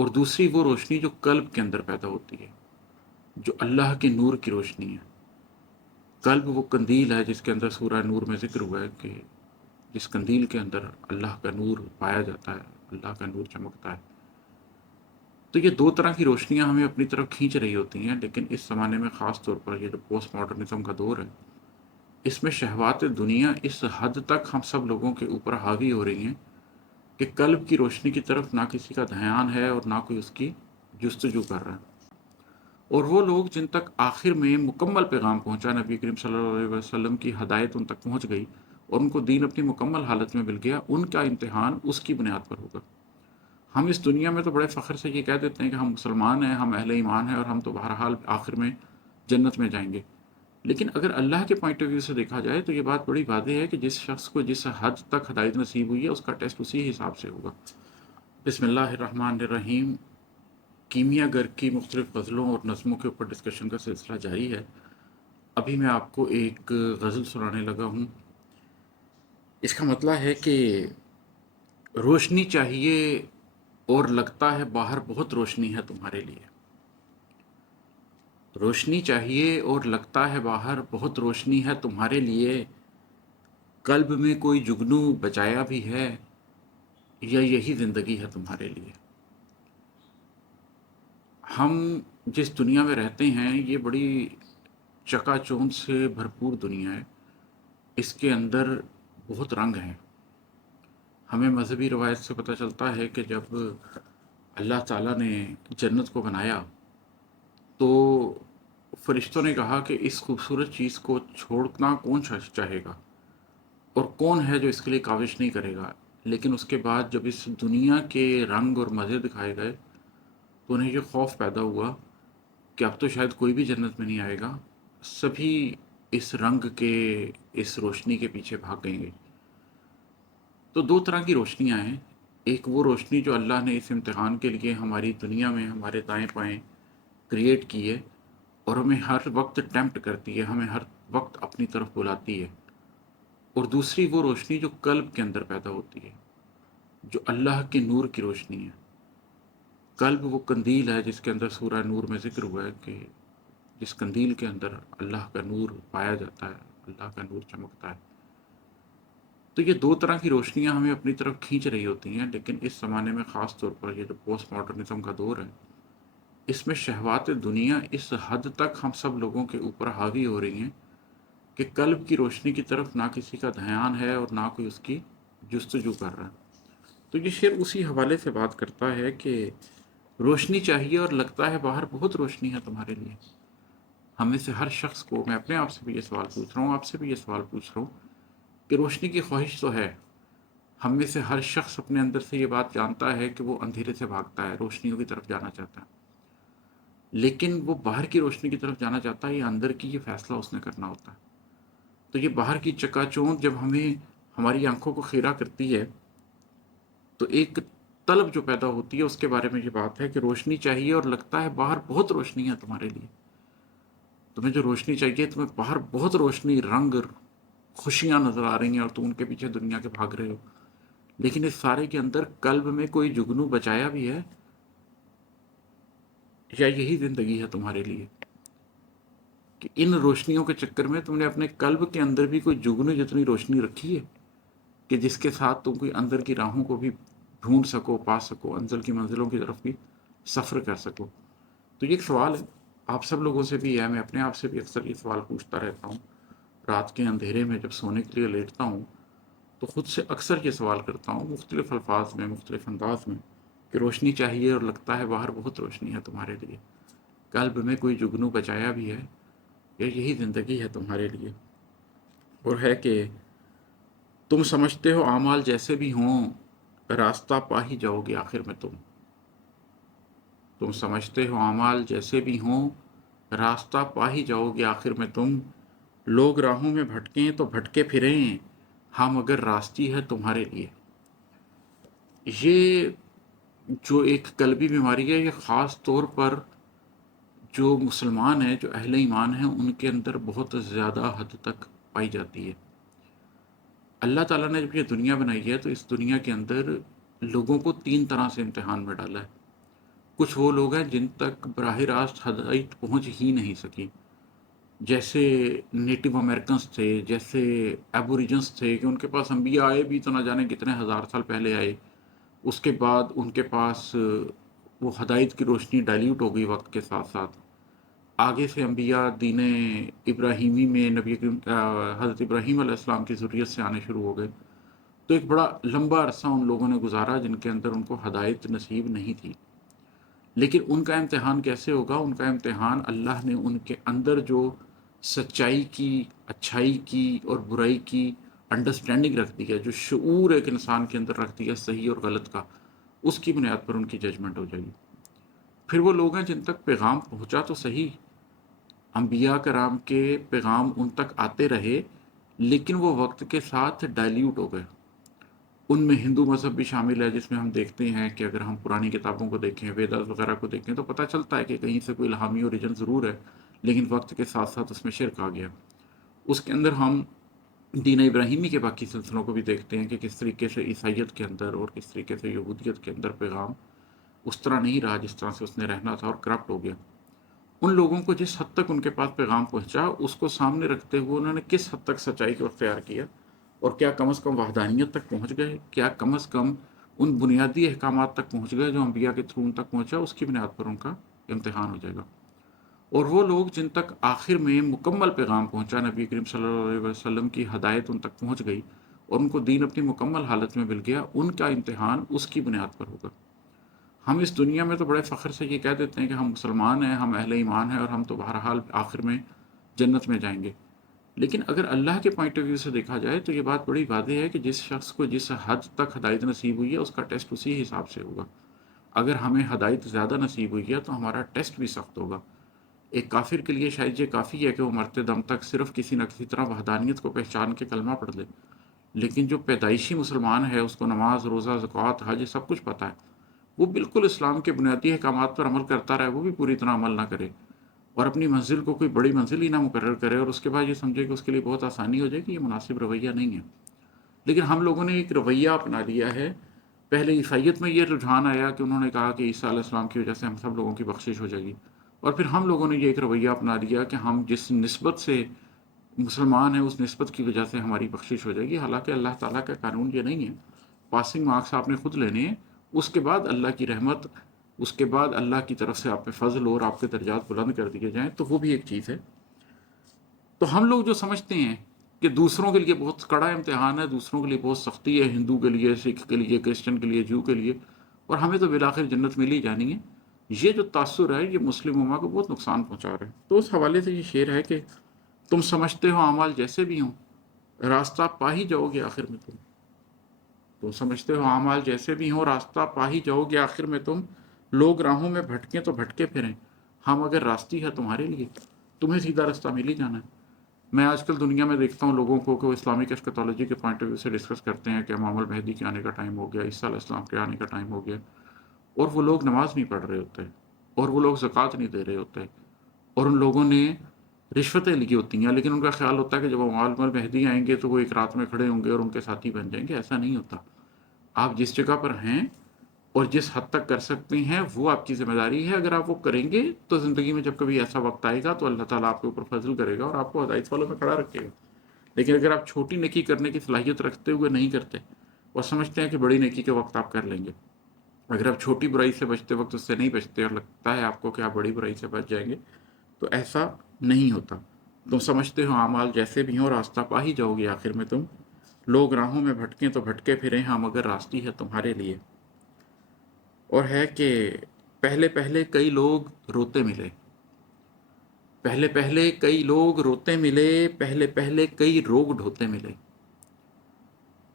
اور دوسری وہ روشنی جو قلب کے اندر پیدا ہوتی ہے، جو اللہ کے نور کی روشنی ہے۔ قلب وہ قندیل ہے جس کے اندر سورہ نور میں ذکر ہوا ہے کہ جس قندیل کے اندر اللہ کا نور پایا جاتا ہے، اللہ کا نور چمکتا ہے۔ تو یہ دو طرح کی روشنیاں ہمیں اپنی طرف کھینچ رہی ہوتی ہیں، لیکن اس زمانے میں خاص طور پر یہ جو پوسٹ ماڈرنزم کا دور ہے، اس میں شہوات دنیا اس حد تک ہم سب لوگوں کے اوپر حاوی ہو رہی ہیں کہ قلب کی روشنی کی طرف نہ کسی کا دھیان ہے اور نہ کوئی اس کی جستجو کر رہا ہے۔ اور وہ لوگ جن تک آخر میں مکمل پیغام پہنچا، نبی کریم صلی اللہ علیہ وسلم کی ہدایت ان تک پہنچ گئی اور ان کو دین اپنی مکمل حالت میں مل گیا، ان کا امتحان اس کی بنیاد پر ہوگا۔ ہم اس دنیا میں تو بڑے فخر سے یہ کہہ دیتے ہیں کہ ہم مسلمان ہیں، ہم اہل ایمان ہیں اور ہم تو بہرحال آخر میں جنت میں جائیں گے، لیکن اگر اللہ کے پوائنٹ آف ویو سے دیکھا جائے تو یہ بات بڑی واضح ہے کہ جس شخص کو جس حد تک ہدایت نصیب ہوئی ہے اس کا ٹیسٹ اسی حساب سے ہوگا۔ بسم اللہ الرحمن الرحیم۔ کیمیا گر کی مختلف غزلوں اور نظموں کے اوپر ڈسکشن کا سلسلہ جاری ہے۔ ابھی میں آپ کو ایک غزل سنانے لگا ہوں۔ اس کا مطلب ہے کہ روشنی چاہیے اور لگتا ہے باہر بہت روشنی ہے تمہارے لیے۔ روشنی چاہیے اور لگتا ہے باہر بہت روشنی ہے تمہارے لیے، قلب میں کوئی جگنو بچایا بھی ہے، یا یہی زندگی ہے تمہارے لیے۔ ہم جس دنیا میں رہتے ہیں یہ بڑی چکا چوند سے بھرپور دنیا ہے، اس کے اندر بہت رنگ ہیں۔ ہمیں مذہبی روایت سے پتہ چلتا ہے کہ جب اللہ تعالیٰ نے جنت کو بنایا تو فرشتوں نے کہا کہ اس خوبصورت چیز کو چھوڑنا کون چاہے گا اور کون ہے جو اس کے لیے کاوش نہیں کرے گا، لیکن اس کے بعد جب اس دنیا کے رنگ اور مزے دکھائے گئے تو انہیں یہ خوف پیدا ہوا کہ اب تو شاید کوئی بھی جنت میں نہیں آئے گا، سبھی اس رنگ کے، اس روشنی کے پیچھے بھاگ گئیں گے۔ تو دو طرح کی روشنیاں ہیں، ایک وہ روشنی جو اللہ نے اس امتحان کے لیے ہماری دنیا میں ہمارے دائیں بائیں کریٹ کی ہے اور ہمیں ہر وقت ٹیمپٹ کرتی ہے، ہمیں ہر وقت اپنی طرف بلاتی ہے، اور دوسری وہ روشنی جو قلب کے اندر پیدا ہوتی ہے، جو اللہ کے نور کی روشنی ہے۔ قلب وہ قندیل ہے جس کے اندر سورہ نور میں ذکر ہوا ہے کہ جس قندیل کے اندر اللہ کا نور پایا جاتا ہے، اللہ کا نور چمکتا ہے۔ تو یہ دو طرح کی روشنیاں ہمیں اپنی طرف کھینچ رہی ہوتی ہیں، لیکن اس زمانے میں خاص طور پر یہ جو پوسٹ ماڈرنزم کا دور ہے، اس میں شہوات دنیا اس حد تک ہم سب لوگوں کے اوپر حاوی ہو رہی ہیں کہ قلب کی روشنی کی طرف نہ کسی کا دھیان ہے اور نہ کوئی اس کی جستجو کر رہا ہے۔ تو یہ شعر اسی حوالے سے بات کرتا ہے کہ روشنی چاہیے اور لگتا ہے باہر بہت روشنی ہے تمہارے لیے۔ ہم میں سے ہر شخص کو، میں اپنے آپ سے بھی یہ سوال پوچھ رہا ہوں، آپ سے بھی یہ سوال پوچھ رہا ہوں کہ روشنی کی خواہش تو ہے۔ ہم میں سے ہر شخص اپنے اندر سے یہ بات جانتا ہے کہ وہ اندھیرے سے بھاگتا ہے، روشنیوں کی طرف جانا چاہتا ہے، لیکن وہ باہر کی روشنی کی طرف جانا چاہتا ہے یا اندر کی، یہ فیصلہ اس نے کرنا ہوتا ہے۔ تو یہ باہر کی چکا چوند جب ہمیں ہماری آنکھوں کو خیرہ کرتی ہے تو ایک طلب جو پیدا ہوتی ہے اس کے بارے میں یہ بات ہے کہ روشنی چاہیے اور لگتا ہے باہر بہت روشنی ہے تمہارے لیے۔ تمہیں جو روشنی چاہیے، تمہیں باہر بہت روشنی، رنگ، خوشیاں نظر آ رہی ہیں اور تم ان کے پیچھے دنیا کے بھاگ رہے ہو، لیکن اس سارے کے اندر قلب میں کوئی جگنو بچایا بھی ہے، یا یہی زندگی ہے تمہارے لیے کہ ان روشنیوں کے چکر میں تم نے اپنے قلب کے اندر بھی کوئی جگنو جتنی روشنی رکھی ہے کہ جس کے ساتھ تم کوئی اندر کی راہوں کو بھی ڈھونڈ سکو، پا سکو، انزل کی منزلوں کی طرف بھی سفر کر سکو۔ تو یہ ایک سوال ہے، آپ سب لوگوں سے بھی ہے، میں اپنے آپ سے بھی اکثر یہ سوال پوچھتا رہتا ہوں۔ رات کے اندھیرے میں جب سونے کے لیے لیٹتا ہوں تو خود سے اکثر یہ سوال کرتا ہوں مختلف الفاظ میں، مختلف انداز میں، کہ روشنی چاہیے اور لگتا ہے باہر بہت روشنی ہے تمہارے لیے، قلب میں کوئی جگنو بچایا بھی ہے، یا یہی زندگی ہے تمہارے لیے۔ اور ہے کہ تم سمجھتے ہو اعمال جیسے بھی ہوں، راستہ پا ہی جاؤ گے آخر میں تم۔ تم سمجھتے ہو اعمال جیسے بھی ہوں، راستہ پا ہی جاؤ گے آخر میں تم۔ لوگ راہوں میں بھٹکیں تو بھٹکے پھریں، ہم اگر راستی ہے تمہارے لیے۔ یہ جو ایک قلبی بیماری ہے، یہ خاص طور پر جو مسلمان ہیں، جو اہل ایمان ہیں، ان کے اندر بہت زیادہ حد تک پائی جاتی ہے۔ اللہ تعالیٰ نے جب یہ دنیا بنائی ہے تو اس دنیا کے اندر لوگوں کو تین طرح سے امتحان میں ڈالا ہے۔ کچھ وہ لوگ ہیں جن تک براہ راست ہدایت پہنچ ہی نہیں سکی، جیسے نیٹو امریکنس تھے، جیسے ایبوریجنس تھے، کہ ان کے پاس انبیاء آئے بھی تو نہ جانے کتنے ہزار سال پہلے آئے، اس کے بعد ان کے پاس وہ ہدایت کی روشنی ڈائلیوٹ ہو گئی وقت کے ساتھ ساتھ۔ آگے سے انبیاء دین ابراہیمی میں نبی کریم حضرت ابراہیم علیہ السلام کی ذریت سے آنے شروع ہو گئے، تو ایک بڑا لمبا عرصہ ان لوگوں نے گزارا جن کے اندر ان کو ہدایت نصیب نہیں تھی۔ لیکن ان کا امتحان کیسے ہوگا؟ ان کا امتحان اللہ نے ان کے اندر جو سچائی کی، اچھائی کی اور برائی کی انڈرسٹینڈنگ رکھ دی ہے، جو شعور ایک انسان کے اندر رکھ دیا صحیح اور غلط کا، اس کی بنیاد پر ان کی ججمنٹ ہو جائے گی۔ پھر وہ لوگ ہیں جن تک پیغام پہنچا تو صحیح، انبیاء کرام کے پیغام ان تک آتے رہے، لیکن وہ وقت کے ساتھ ڈائلیوٹ ہو گئے۔ ان میں ہندو مذہب بھی شامل ہے، جس میں ہم دیکھتے ہیں کہ اگر ہم پرانی کتابوں کو دیکھیں، ویداز وغیرہ کو دیکھیں، تو پتہ چلتا ہے کہ کہیں سے کوئی الہامی اوریجن ضرور ہے، لیکن وقت کے ساتھ ساتھ اس میں شرک آ گیا۔ اس کے اندر ہم دین ابراہیمی کے باقی سلسلوں کو بھی دیکھتے ہیں کہ کس طریقے سے عیسائیت کے اندر اور کس طریقے سے یہودیت کے اندر پیغام اس طرح نہیں رہا جس طرح سے اس نے رہنا تھا، اور کرپٹ ہو گیا۔ ان لوگوں کو جس حد تک ان کے پاس پیغام پہنچا، اس کو سامنے رکھتے ہوئے انہوں نے کس حد تک سچائی کو اختیار کیا، اور کیا کم از کم وحدانیت تک پہنچ گئے، کیا کم از کم ان بنیادی احکامات تک پہنچ گئے جو انبیاء کے تھرو ان تک پہنچا، اس کی بنیاد پر ان کا امتحان ہو جائے گا۔ اور وہ لوگ جن تک آخر میں مکمل پیغام پہنچا، نبی کریم صلی اللہ علیہ وسلم کی ہدایت ان تک پہنچ گئی اور ان کو دین اپنی مکمل حالت میں مل گیا، ان کا امتحان اس کی بنیاد پر ہوگا۔ ہم اس دنیا میں تو بڑے فخر سے یہ کہہ دیتے ہیں کہ ہم مسلمان ہیں، ہم اہل ایمان ہیں، اور ہم تو بہرحال آخر میں جنت میں جائیں گے۔ لیکن اگر اللہ کے پوائنٹ آف ویو سے دیکھا جائے تو یہ بات بڑی واضح ہے کہ جس شخص کو جس حد تک ہدایت نصیب ہوئی ہے، اس کا ٹیسٹ اسی حساب سے ہوگا۔ اگر ہمیں ہدایت زیادہ نصیب ہوئی ہے تو ہمارا ٹیسٹ بھی سخت ہوگا۔ ایک کافر کے لیے شاید یہ کافی ہے کہ وہ مرتے دم تک صرف کسی نہ کسی طرح وحدانیت کو پہچان کے کلمہ پڑھ لے، لیکن جو پیدائشی مسلمان ہے، اس کو نماز، روزہ، زکوٰۃ، حج سب کچھ پتہ ہے، وہ بالکل اسلام کے بنیادی احکامات پر عمل کرتا رہے، وہ بھی پوری طرح عمل نہ کرے اور اپنی منزل کو کوئی بڑی منزل ہی نہ مقرر کرے، اور اس کے بعد یہ سمجھے کہ اس کے لیے بہت آسانی ہو جائے کہ یہ مناسب رویہ نہیں ہے۔ لیکن ہم لوگوں نے ایک رویہ اپنا لیا ہے۔ پہلے عیسائیت میں یہ رجحان آیا کہ انہوں نے کہا کہ عیسیٰ علیہ السلام کی وجہ سے ہم سب لوگوں کی بخشش ہو جائے گی، اور پھر ہم لوگوں نے یہ ایک رویہ اپنا لیا کہ ہم جس نسبت سے مسلمان ہیں، اس نسبت کی وجہ سے ہماری بخشش ہو جائے گی، حالانکہ اللہ تعالیٰ کا قانون یہ نہیں ہے۔ پاسنگ مارکس آپ نے خود لینے ہیں، اس کے بعد اللہ کی رحمت، اس کے بعد اللہ کی طرف سے آپ پہ فضل اور آپ کے درجات بلند کر دیے جائیں تو وہ بھی ایک چیز ہے۔ تو ہم لوگ جو سمجھتے ہیں کہ دوسروں کے لیے بہت کڑا امتحان ہے، دوسروں کے لیے بہت سختی ہے، ہندو کے لیے، سکھ کے لیے، کرسچن کے لیے، جو کے لیے، اور ہمیں تو بالآخر جنت مل ہی جانی ہے، یہ جو تاثر ہے یہ مسلم امہ کو بہت نقصان پہنچا رہا ہے۔ تو اس حوالے سے یہ شعر ہے کہ تم سمجھتے ہو اعمال جیسے بھی ہوں، راستہ پا ہی جاؤ گے آخر میں تم سمجھتے ہو اعمال جیسے بھی ہوں، راستہ پا ہی جاؤ گے آخر میں تم، لوگ راہوں میں بھٹکیں تو بھٹکے پھریں، ہم اگر راستی ہے تمہارے لیے، تمہیں سیدھا راستہ مل ہی جانا ہے۔ میں آج کل دنیا میں دیکھتا ہوں لوگوں کو کہ وہ اسلامک ایسکیٹالوجی کے پوائنٹ آف ویو سے ڈسکس کرتے ہیں کہ امام المہدی کے آنے کا ٹائم ہو گیا، عیسیٰ علیہ السلام کے آنے کا ٹائم ہو گیا، اور وہ لوگ نماز نہیں پڑھ رہے ہوتے، اور وہ لوگ زکوٰۃ نہیں دے رہے ہوتے، اور ان لوگوں نے رشوتیں لی ہوتی ہیں، لیکن ان کا خیال ہوتا ہے کہ جب امام المہدی آئیں گے تو وہ ایک رات میں کھڑے ہوں گے اور ان کے ساتھی بن جائیں گے۔ ایسا نہیں ہوتا۔ آپ جس جگہ پر ہیں اور جس حد تک کر سکتے ہیں وہ آپ کی ذمہ داری ہے، اگر آپ وہ کریں گے تو زندگی میں جب کبھی ایسا وقت آئے گا تو اللہ تعالیٰ آپ کے اوپر فضل کرے گا اور آپ کو ہدایت والوں میں کھڑا رکھے گا۔ لیکن اگر آپ چھوٹی نیکی کرنے کی صلاحیت رکھتے ہوئے نہیں کرتے اور سمجھتے ہیں کہ بڑی نیکی کے وقت آپ کر لیں گے، اگر آپ چھوٹی برائی سے بچتے وقت اس سے نہیں بچتے اور لگتا ہے آپ کو کہ آپ بڑی برائی سے بچ جائیں گے، تو ایسا نہیں ہوتا۔ تم سمجھتے ہو اعمال جیسے بھی ہوں، راستہ پا ہی جاؤ گے آخر میں تم، لوگ راہوں میں بھٹکیں تو بھٹکے پھریں، ہم اگر راستی ہے تمہارے لیے۔ اور ہے کہ پہلے پہلے کئی لوگ روتے ملے، پہلے پہلے کئی لوگ روتے ملے، پہلے پہلے کئی روگ ڈھوتے ملے،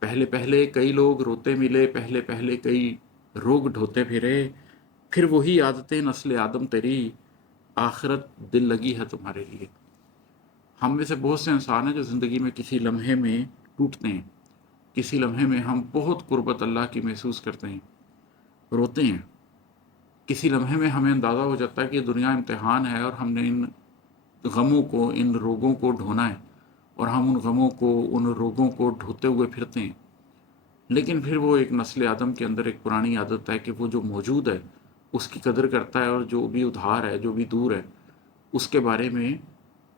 پہلے پہلے کئی لوگ روتے ملے، پہلے پہلے کئی روگ ڈھوتے پھرے، پھر وہی عادتیں نسل آدم تیری، آخرت دل لگی ہے تمہارے لیے۔ ہم میں سے بہت سے انسان ہیں جو زندگی میں کسی لمحے میں ٹوٹتے ہیں، کسی لمحے میں ہم بہت قربت اللہ کی محسوس کرتے ہیں، روتے ہیں۔ کسی لمحے میں ہمیں اندازہ ہو جاتا ہے کہ یہ دنیا امتحان ہے اور ہم نے ان غموں کو، ان روگوں کو ڈھونا ہے، اور ہم ان غموں کو، ان روگوں کو ڈھوتے ہوئے پھرتے ہیں۔ لیکن پھر وہ ایک نسل آدم کے اندر ایک پرانی عادت ہے کہ وہ جو موجود ہے اس کی قدر کرتا ہے، اور جو بھی ادھار ہے، جو بھی دور ہے، اس کے بارے میں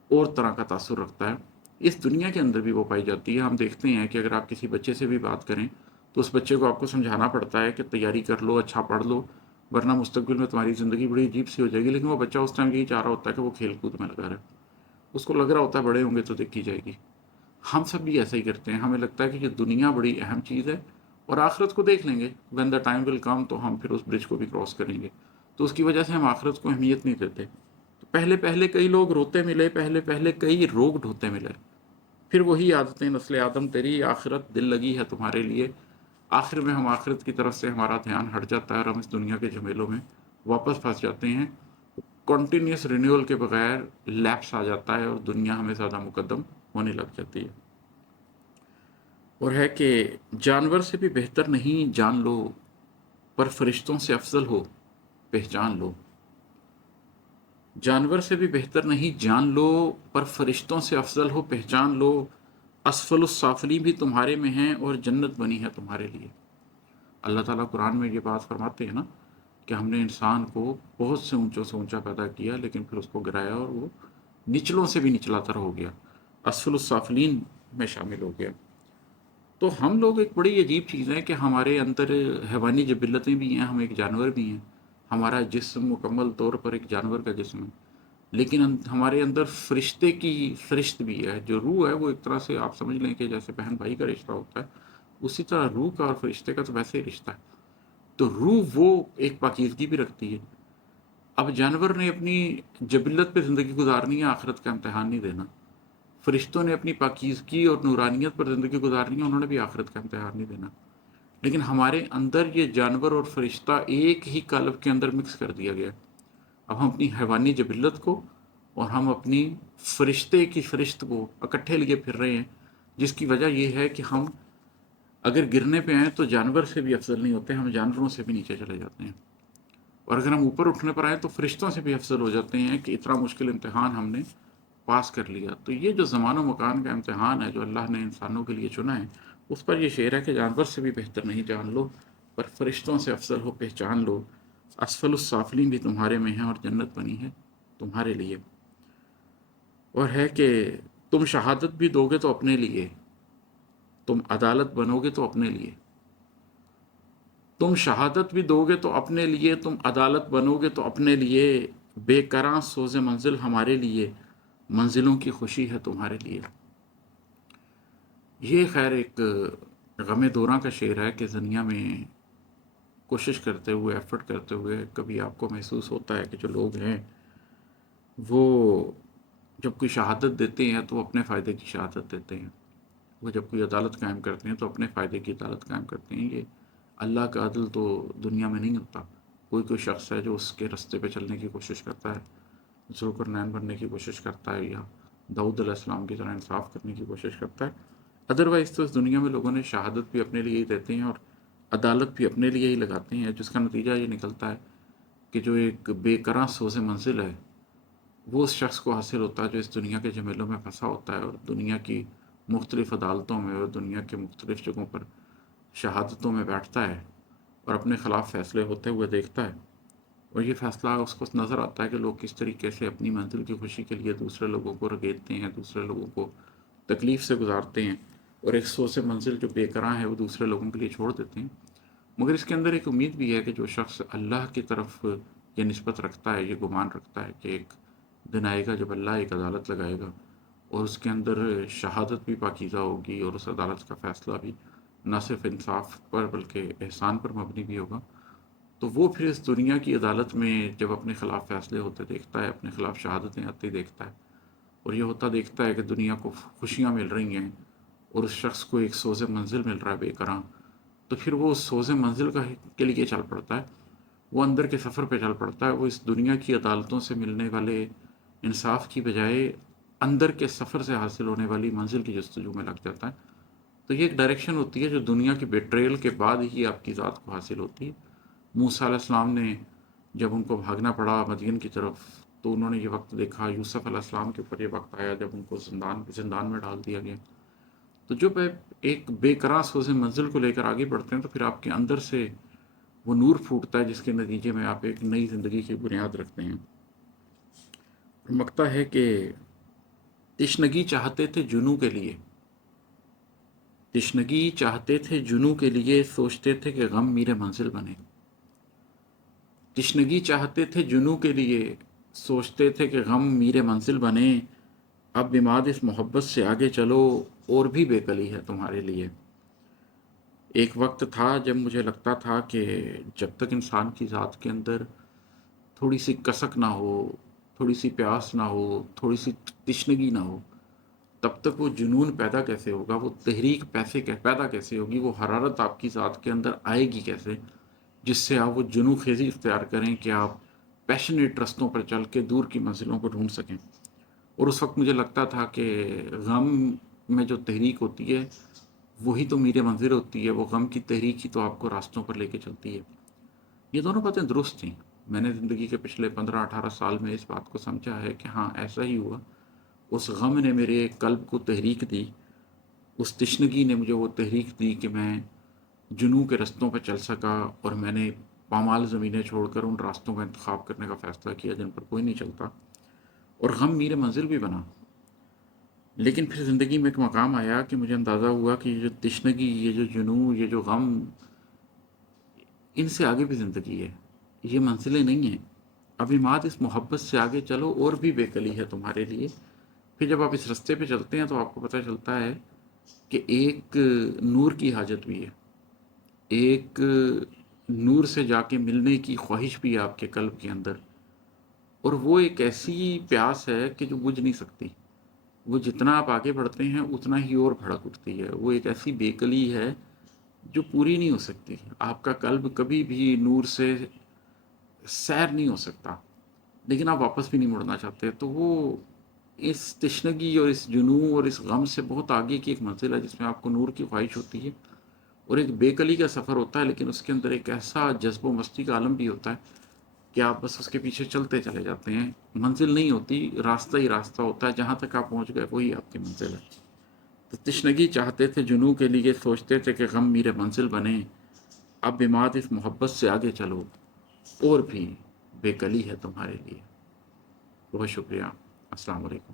اور طرح کا تاثر رکھتا ہے۔ اس دنیا کے اندر بھی وہ پائی جاتی ہے۔ ہم دیکھتے ہیں کہ اگر آپ کسی بچے سے بھی بات کریں تو اس بچے کو آپ کو سمجھانا پڑتا ہے کہ تیاری کر لو، اچھا پڑھ لو، ورنہ مستقبل میں تمہاری زندگی بڑی عجیب سی ہو جائے گی۔ لیکن وہ بچہ اس ٹائم یہی چاہ رہا ہوتا ہے کہ وہ کھیل کود میں لگا رہے، اس کو لگ رہا ہوتا ہے بڑے ہوں گے تو دیکھی جائے گی۔ ہم سب بھی ایسا ہی کرتے ہیں، ہمیں لگتا ہے کہ یہ دنیا بڑی اہم چیز ہے اور آخرت کو دیکھ لیں گے، when the time will come تو ہم پھر اس برج کو بھی کراس کریں گے۔ تو اس کی وجہ سے ہم آخرت کو اہمیت نہیں دیتے۔ تو پہلے پہلے کئی لوگ روتے ملے، پہلے پہلے کئی روگ ڈھوتے ملے، پھر وہی عادتیں نسل آدم تیری آخرت دل لگی ہے تمہارے لیے۔ آخر میں ہم آخرت کی طرف سے ہمارا دھیان ہٹ جاتا ہے اور ہم اس دنیا کے جھمیلوں میں واپس پھنس جاتے ہیں۔ کنٹینیوس رینیول کے بغیر لیپس آ جاتا ہے اور دنیا ہمیں زیادہ مقدم ہونے لگ جاتی ہے۔ اور ہے کہ جانور سے بھی بہتر نہیں جان لو، پر فرشتوں سے افضل ہو پہچان لو۔ جانور سے بھی بہتر نہیں جان لو، پر فرشتوں سے افضل ہو پہچان لو۔ اسفل السافلین بھی تمہارے میں ہیں اور جنت بنی ہے تمہارے لیے۔ اللہ تعالیٰ قرآن میں یہ بات فرماتے ہیں نا کہ ہم نے انسان کو بہت سے اونچوں سے اونچا پیدا کیا، لیکن پھر اس کو گرایا اور وہ نچلوں سے بھی نچلا تر ہو گیا، اسفل السافلین میں شامل ہو گیا۔ تو ہم لوگ ایک بڑی عجیب چیز ہے کہ ہمارے اندر حیوانی جبلتیں بھی ہیں، ہم ایک جانور بھی ہیں، ہمارا جسم مکمل طور پر ایک جانور کا جسم ہے، لیکن ہمارے اندر فرشتے کی فرشت بھی ہے۔ جو روح ہے وہ ایک طرح سے آپ سمجھ لیں کہ جیسے بہن بھائی کا رشتہ ہوتا ہے، اسی طرح روح کا اور فرشتے کا تو ویسے ہی رشتہ ہے۔ تو روح وہ ایک پاکیزگی بھی رکھتی ہے۔ اب جانور نے اپنی جبلت پہ زندگی گزارنی ہے، آخرت کا امتحان نہیں دینا۔ فرشتوں نے اپنی پاکیزگی اور نورانیت پر زندگی گزارنی ہے، انہوں نے بھی آخرت کا امتحان نہیں دینا۔ لیکن ہمارے اندر یہ جانور اور فرشتہ ایک ہی قالب کے اندر مکس کر دیا گیا۔ اب ہم اپنی حیوانی جبلت کو اور ہم اپنی فرشتے کی فرشت کو اکٹھے لیے پھر رہے ہیں، جس کی وجہ یہ ہے کہ ہم اگر گرنے پہ آئیں تو جانور سے بھی افضل نہیں ہوتے، ہم جانوروں سے بھی نیچے چلے جاتے ہیں، اور اگر ہم اوپر اٹھنے پر آئیں تو فرشتوں سے بھی افضل ہو جاتے ہیں کہ اتنا مشکل امتحان ہم نے پاس کر لیا۔ تو یہ جو زمان و مکان کا امتحان ہے جو اللہ نے انسانوں کے لیے چنا ہے، اس پر یہ شعر ہے کہ جانور سے بھی بہتر نہیں جان لو، پر فرشتوں سے افضل ہو پہچان لو۔ اسفل السافلین بھی تمہارے میں ہیں اور جنت بنی ہے تمہارے لیے۔ اور ہے کہ تم شہادت بھی دو گے تو اپنے لیے، تم عدالت بنو گے تو اپنے لیے۔ تم شہادت بھی دو گے تو اپنے لیے، تم عدالت بنو گے تو اپنے لیے۔ بے کراں سوز منزل ہمارے لیے، منزلوں کی خوشی ہے تمہارے لیے۔ یہ خیر ایک غم دوراں کا شعر ہے کہ دنیا میں کوشش کرتے ہوئے، ایفرٹ کرتے ہوئے، کبھی آپ کو محسوس ہوتا ہے کہ جو لوگ ہیں وہ جب کوئی شہادت دیتے ہیں تو وہ اپنے فائدے کی شہادت دیتے ہیں، وہ جب کوئی عدالت قائم کرتے ہیں تو اپنے فائدے کی عدالت قائم کرتے ہیں۔ یہ اللہ کا عدل تو دنیا میں نہیں ہوتا۔ کوئی شخص ہے جو اس کے رستے پہ چلنے کی کوشش کرتا ہے، ذوالقرنین بننے کی کوشش کرتا ہے، یا داؤد علیہ السلام کی طرح انصاف کرنے کی کوشش کرتا ہے۔ ادروائز تو اس دنیا میں لوگوں نے شہادت بھی اپنے لیے ہی دیتے ہیں اور عدالت بھی اپنے لیے ہی لگاتے ہیں، جس کا نتیجہ یہ نکلتا ہے کہ جو ایک بے کراں سوز منزل ہے وہ اس شخص کو حاصل ہوتا ہے جو اس دنیا کے جھمیلوں میں پھنسا ہوتا ہے اور دنیا کی مختلف عدالتوں میں اور دنیا کے مختلف جگہوں پر شہادتوں میں بیٹھتا ہے اور اپنے خلاف فیصلے ہوتے ہوئے دیکھتا ہے، اور یہ فیصلہ اس کو نظر آتا ہے کہ لوگ کس طریقے سے اپنی منزل کی خوشی کے لیے دوسرے لوگوں کو رگیدتے ہیں، دوسرے لوگوں کو تکلیف سے گزارتے ہیں، اور ایک سوز منزل جو بے کراں ہے وہ دوسرے لوگوں کے لیے چھوڑ دیتے ہیں۔ مگر اس کے اندر ایک امید بھی ہے کہ جو شخص اللہ کی طرف یہ نسبت رکھتا ہے، یہ گمان رکھتا ہے کہ ایک دن آئے گا جب اللہ ایک عدالت لگائے گا اور اس کے اندر شہادت بھی پاکیزہ ہوگی اور اس عدالت کا فیصلہ بھی نہ صرف انصاف پر بلکہ احسان پر مبنی بھی ہوگا، تو وہ پھر اس دنیا کی عدالت میں جب اپنے خلاف فیصلے ہوتے دیکھتا ہے، اپنے خلاف شہادتیں آتی دیکھتا ہے، اور یہ ہوتا دیکھتا ہے کہ دنیا کو خوشیاں مل رہی ہیں اور اس شخص کو ایک سوز منزل مل رہا ہے بے کراں، تو پھر وہ اس سوز منزل کے لیے چل پڑتا ہے، وہ اندر کے سفر پہ چل پڑتا ہے، وہ اس دنیا کی عدالتوں سے ملنے والے انصاف کی بجائے اندر کے سفر سے حاصل ہونے والی منزل کی جستجو میں لگ جاتا ہے۔ تو یہ ایک ڈائریکشن ہوتی ہے جو دنیا کی بیٹریل کے بعد ہی آپ کی ذات کو حاصل ہوتی ہے۔ موسیٰ علیہ السلام نے جب ان کو بھاگنا پڑا مدین کی طرف تو انہوں نے یہ وقت دیکھا، یوسف علیہ السلام کے اوپر یہ وقت آیا جب ان کو زندان میں ڈال دیا گیا۔ تو جب آپ ایک بے قرار سوز منزل کو لے کر آگے بڑھتے ہیں تو پھر آپ کے اندر سے وہ نور پھوٹتا ہے جس کے نتیجے میں آپ ایک نئی زندگی کی بنیاد رکھتے ہیں۔ مکتا ہے کہ تشنگی چاہتے تھے جنوں کے لیے، تشنگی چاہتے تھے جنوں کے لیے، سوچتے تھے کہ غم میرے منزل بنے۔ تشنگی چاہتے تھے جنوں کے لیے، سوچتے تھے کہ غم میرے منزل بنے۔ اب بماد اس محبت سے آگے چلو، اور بھی بے کلی ہے تمہارے لیے۔ ایک وقت تھا جب مجھے لگتا تھا کہ جب تک انسان کی ذات کے اندر تھوڑی سی کسک نہ ہو، تھوڑی سی پیاس نہ ہو، تھوڑی سی تشنگی نہ ہو، تب تک وہ جنون پیدا کیسے ہوگا، وہ تحریک پیدا کیسے ہوگی، وہ حرارت آپ کی ذات کے اندر آئے گی کیسے، جس سے آپ وہ جنوں خیزی اختیار کریں کہ آپ پیشنیٹ رستوں پر چل کے دور کی منزلوں کو ڈھونڈ سکیں۔ اور اس وقت مجھے لگتا تھا کہ غم میں جو تحریک ہوتی ہے وہی تو میرے منزل ہوتی ہے، وہ غم کی تحریک ہی تو آپ کو راستوں پر لے کے چلتی ہے۔ یہ دونوں باتیں درست تھیں۔ میں نے زندگی کے پچھلے 15-18 سال میں اس بات کو سمجھا ہے کہ ہاں ایسا ہی ہوا۔ اس غم نے میرے قلب کو تحریک دی، اس تشنگی نے مجھے وہ تحریک دی کہ میں جنوں کے رستوں پہ چل سکا، اور میں نے پامال زمینیں چھوڑ کر ان راستوں کا انتخاب کرنے کا فیصلہ کیا جن پر کوئی نہیں چلتا، اور غم میرے منزل بھی بنا۔ لیکن پھر زندگی میں ایک مقام آیا کہ مجھے اندازہ ہوا کہ یہ جو تشنگی، یہ جو جنوں، یہ جو غم، ان سے آگے بھی زندگی ہے، یہ منزلیں نہیں ہیں۔ ابھی مات اس محبت سے آگے چلو، اور بھی بے کلی ہے تمہارے لیے۔ پھر جب آپ اس رستے پہ چلتے ہیں تو آپ کو پتہ چلتا ہے کہ ایک نور کی حاجت بھی ہے، ایک نور سے جا کے ملنے کی خواہش بھی ہے آپ کے قلب کے اندر، اور وہ ایک ایسی پیاس ہے کہ جو بجھ نہیں سکتی۔ وہ جتنا آپ آگے بڑھتے ہیں اتنا ہی اور بھڑک اٹھتی ہے۔ وہ ایک ایسی بے کلی ہے جو پوری نہیں ہو سکتی۔ آپ کا قلب کبھی بھی نور سے سیر نہیں ہو سکتا، لیکن آپ واپس بھی نہیں مڑنا چاہتے۔ تو وہ اس تشنگی اور اس جنوں اور اس غم سے بہت آگے کی ایک منزل ہے جس میں آپ کو نور کی خواہش ہوتی ہے، اور ایک بے کلی کا سفر ہوتا ہے، لیکن اس کے اندر ایک ایسا جذب و مستی کا عالم بھی ہوتا ہے کہ آپ بس اس کے پیچھے چلتے چلے جاتے ہیں۔ منزل نہیں ہوتی، راستہ ہی راستہ ہوتا ہے، جہاں تک آپ پہنچ گئے وہی آپ کی منزل ہے۔ تو تشنگی چاہتے تھے جنوں کے لیے، سوچتے تھے کہ غم میرے منزل بنے۔ اب بماد اس محبت سے آگے چلو، اور بھی بے کلی ہے تمہارے لیے۔ بہت شکریہ۔ السلام علیکم۔